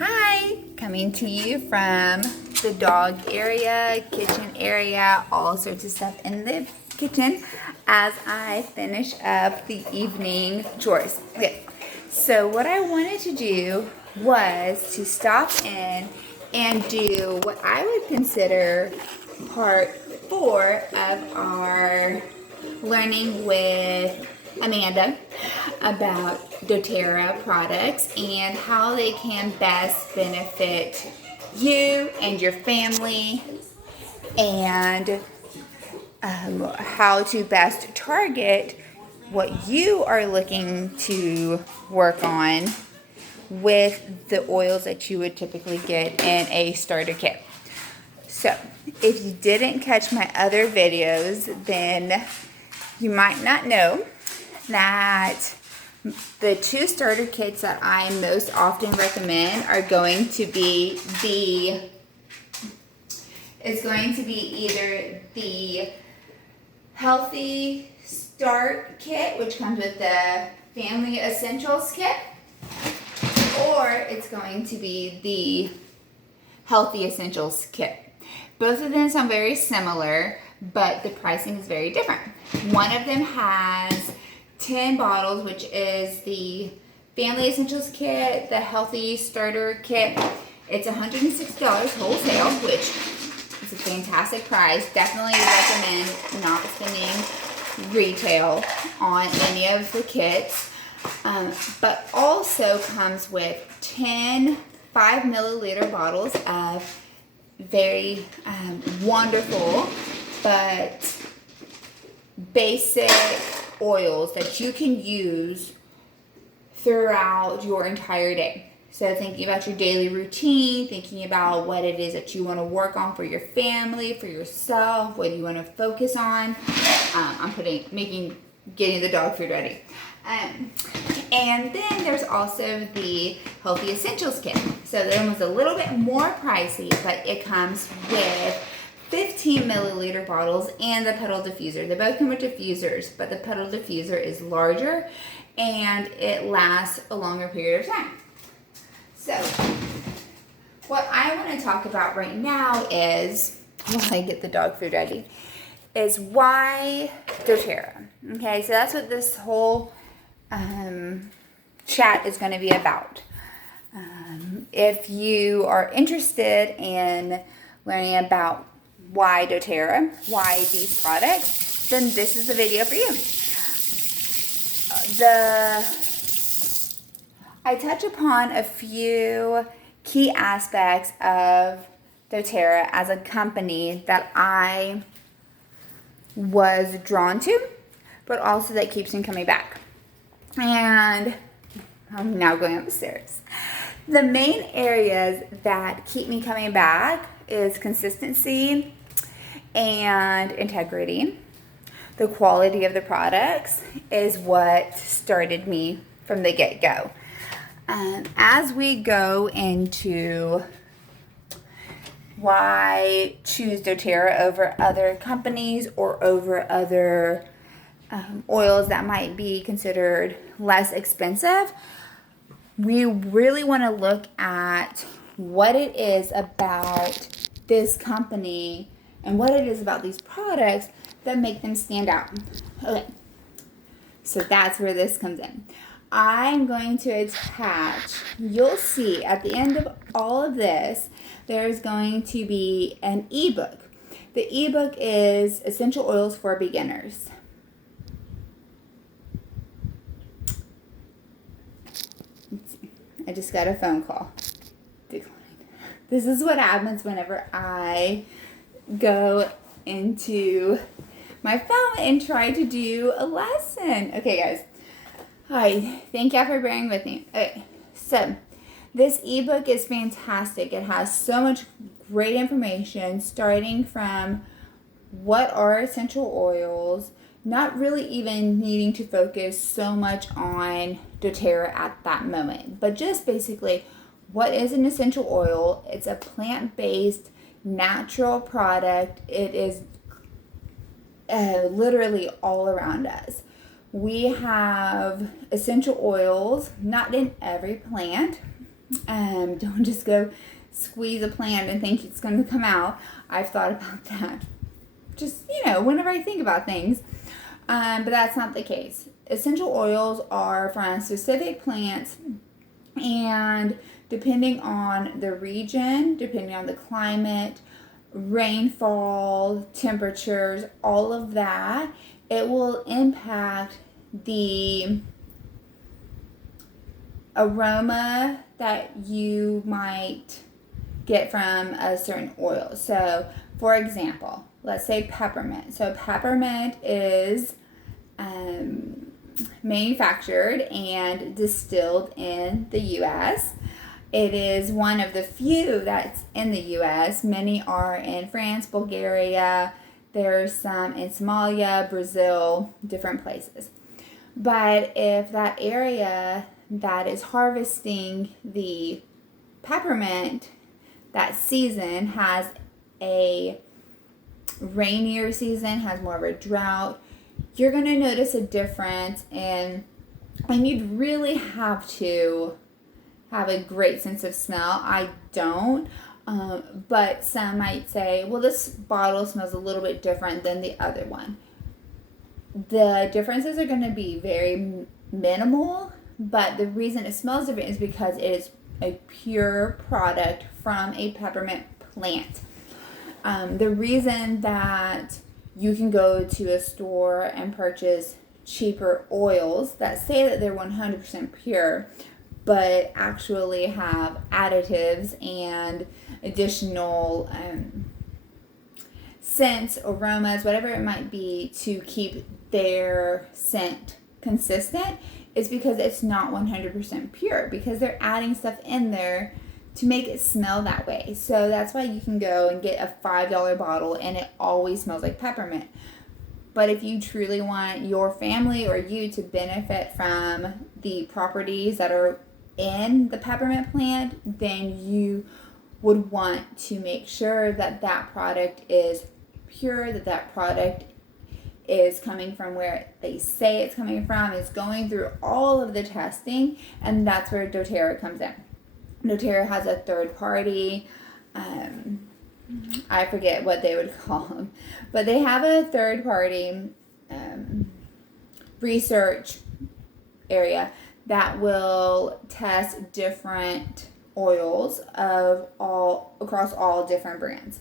Hi, coming to you from the dog area, kitchen area, all sorts of stuff in the kitchen as I finish up the evening chores. Okay, so what I wanted to do was to stop in and do what I would consider part 4 of our learning with Amanda about doTERRA products and how they can best benefit you and your family, and how to best target what you are looking to work on with the oils that you would typically get in a starter kit. So if you didn't catch my other videos, then you might not know that the 2 starter kits that I most often recommend are going to be either the Healthy Start Kit, which comes with the Family Essentials Kit, or it's going to be the Healthy Essentials Kit. Both of them sound very similar, but the pricing is very different. One of them has 10 bottles, which is the Family Essentials Kit, the Healthy Starter Kit. It's $160 wholesale, which is a fantastic price. Definitely recommend not spending retail on any of the kits. But also comes with 10 5-milliliter bottles of very wonderful but basic oils that you can use throughout your entire day. So thinking about your daily routine, thinking about what it is that you want to work on for your family, for yourself, what you want to focus on. I'm getting the dog food ready. And then there's also the Healthy Essentials Kit. So that one's a little bit more pricey, but it comes with 15 milliliter bottles and the pedal diffuser. They both come with diffusers, but the pedal diffuser is larger and it lasts a longer period of time. So what I want to talk about right now is, while I get the dog food ready, is why doTERRA. Okay, so that's what this whole chat is going to be about. If you are interested in learning about why doTERRA, why these products, then this is the video for you. I touch upon a few key aspects of doTERRA as a company that I was drawn to, but also that keeps me coming back. And I'm now going upstairs. The main areas that keep me coming back is consistency and integrity. The quality of the products is what started me from the get-go. As we go into why choose doTERRA over other companies or over other oils that might be considered less expensive, we really want to look at what it is about this company and what it is about these products that make them stand out. Okay, so that's where this comes in. I'm going to attach, you'll see at the end of all of this, there's going to be an ebook. The ebook is Essential Oils for Beginners. I just got a phone call. Decline. This is what happens whenever I go into my phone and try to do a lesson. Okay, guys. Hi. Thank you for bearing with me. Okay. So, this ebook is fantastic. It has so much great information, starting from what are essential oils, not really even needing to focus so much on doTERRA at that moment, but just basically, what is an essential oil? It's a plant-based, natural product. It is literally all around us. We have essential oils, not in every plant, Don't just go squeeze a plant and think it's going to come out. I've thought about that. Just, whenever I think about things. But that's not the case. Essential oils are from specific plants, and depending on the region, depending on the climate, rainfall, temperatures, all of that, it will impact the aroma that you might get from a certain oil. So, for example, let's say peppermint. So peppermint is manufactured and distilled in the U.S. It is one of the few that's in the U.S. Many are in France, Bulgaria. There's some in Somalia, Brazil, different places. But if that area that is harvesting the peppermint that season has a rainier season, has more of a drought, you're going to notice a difference and you'd really have to have a great sense of smell. I don't, but some might say, well, this bottle smells a little bit different than the other one. The differences are going to be very minimal, but the reason it smells different is because it is a pure product from a peppermint plant. The reason that you can go to a store and purchase cheaper oils that say that they're 100% pure, but actually have additives and additional scents, aromas, whatever it might be, to keep their scent consistent, is because it's not 100% pure, because they're adding stuff in there to make it smell that way. So that's why you can go and get a $5 bottle and it always smells like peppermint. But if you truly want your family or you to benefit from the properties that are in the peppermint plant, then you would want to make sure that that product is pure, that that product is coming from where they say it's coming from, is going through all of the testing, and that's where doTERRA comes in. doTERRA has a third party, I forget what they would call them, but they have a third party research area that will test different oils of all across all different brands,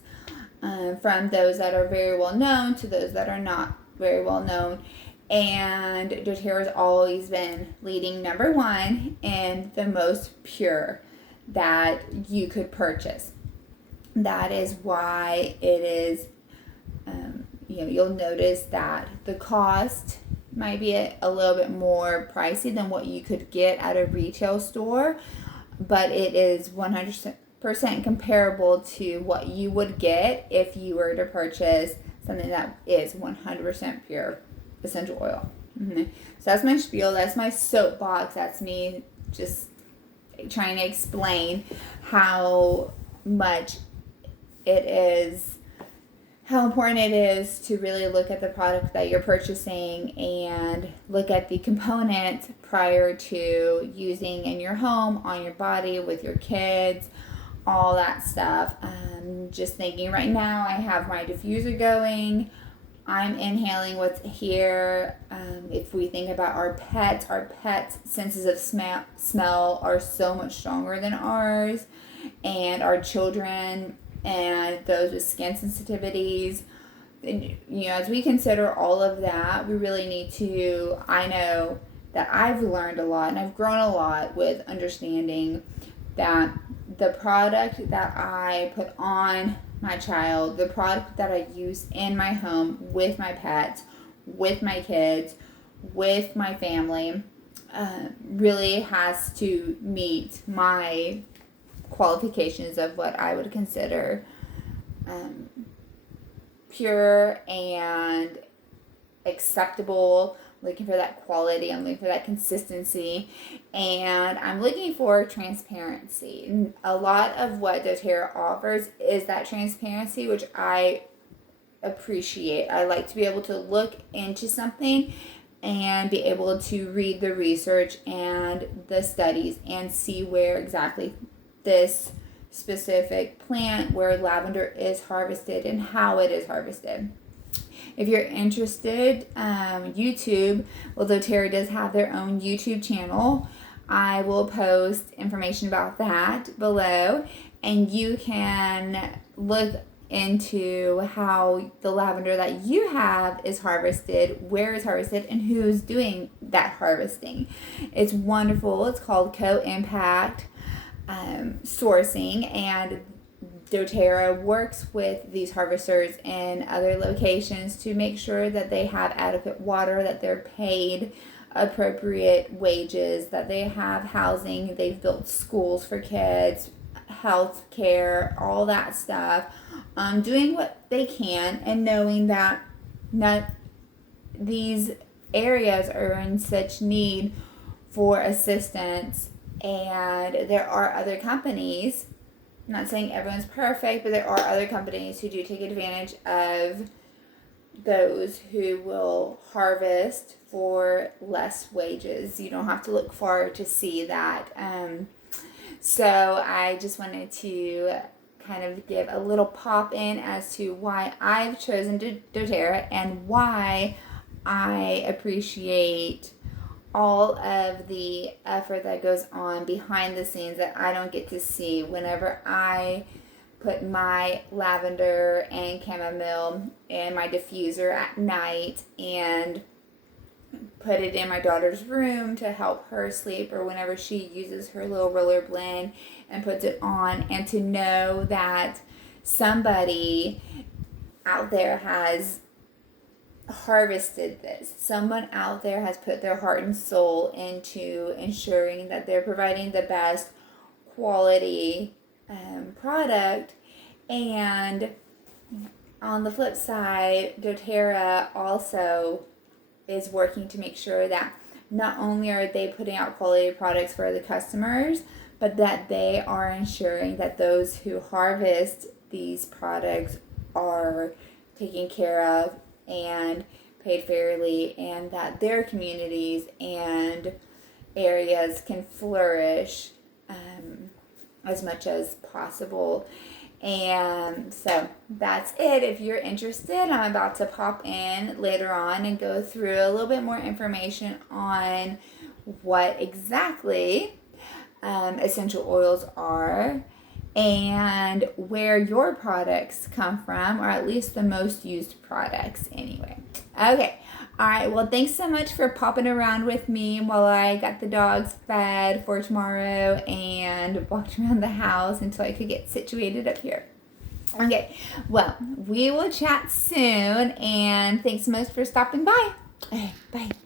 from those that are very well known to those that are not very well known. And doTERRA has always been leading number one and the most pure that you could purchase. That is why it is, you'll notice that the cost might be a little bit more pricey than what you could get at a retail store, but it is 100% comparable to what you would get if you were to purchase something that is 100% pure essential oil. So that's my spiel. That's my soapbox. That's me just trying to explain how much it is, how important it is to really look at the product that you're purchasing and look at the components prior to using in your home, on your body, with your kids, all that stuff. Just thinking right now, I have my diffuser going. I'm inhaling what's here. If we think about our pets' senses of smell are so much stronger than ours, and our children and those with skin sensitivities. And, as we consider all of that, we really need to, I know that I've learned a lot and I've grown a lot with understanding that the product that I put on my child, the product that I use in my home with my pets, with my kids, with my family, really has to meet my qualifications of what I would consider pure and acceptable. I'm looking for that quality. I'm looking for that consistency. And I'm looking for transparency. A lot of what doTERRA offers is that transparency, which I appreciate. I like to be able to look into something and be able to read the research and the studies and see where exactly this specific plant, where lavender is harvested and how it is harvested. If you're interested, YouTube, well, doTERRA does have their own YouTube channel. I will post information about that below, and you can look into how the lavender that you have is harvested, where it's harvested, and who's doing that harvesting. It's wonderful. It's called Co-Impact Sourcing, and doTERRA works with these harvesters in other locations to make sure that they have adequate water, that they're paid appropriate wages, that they have housing, they've built schools for kids, health care, all that stuff. Doing what they can and knowing that not these areas are in such need for assistance, and there are other companies, I'm not saying everyone's perfect, but there are other companies who do take advantage of those who will harvest for less wages. You don't have to look far to see that. So I just wanted to kind of give a little pop in as to why I've chosen doTERRA and why I appreciate all of the effort that goes on behind the scenes that I don't get to see whenever I put my lavender and chamomile in my diffuser at night and put it in my daughter's room to help her sleep, or whenever she uses her little roller blend and puts it on, and to know that somebody out there has harvested this. Someone out there has put their heart and soul into ensuring that they're providing the best quality product. And on the flip side, doTERRA also is working to make sure that not only are they putting out quality products for the customers, but that they are ensuring that those who harvest these products are taken care of and paid fairly, and that their communities and areas can flourish as much as possible. And so that's it. If you're interested, I'm about to pop in later on and go through a little bit more information on what exactly essential oils are and where your products come from, or at least the most used products anyway. Okay. All right. Well, thanks so much for popping around with me while I got the dogs fed for tomorrow and walked around the house until I could get situated up here. Okay. Well, we will chat soon, and thanks so much for stopping by. Okay, bye.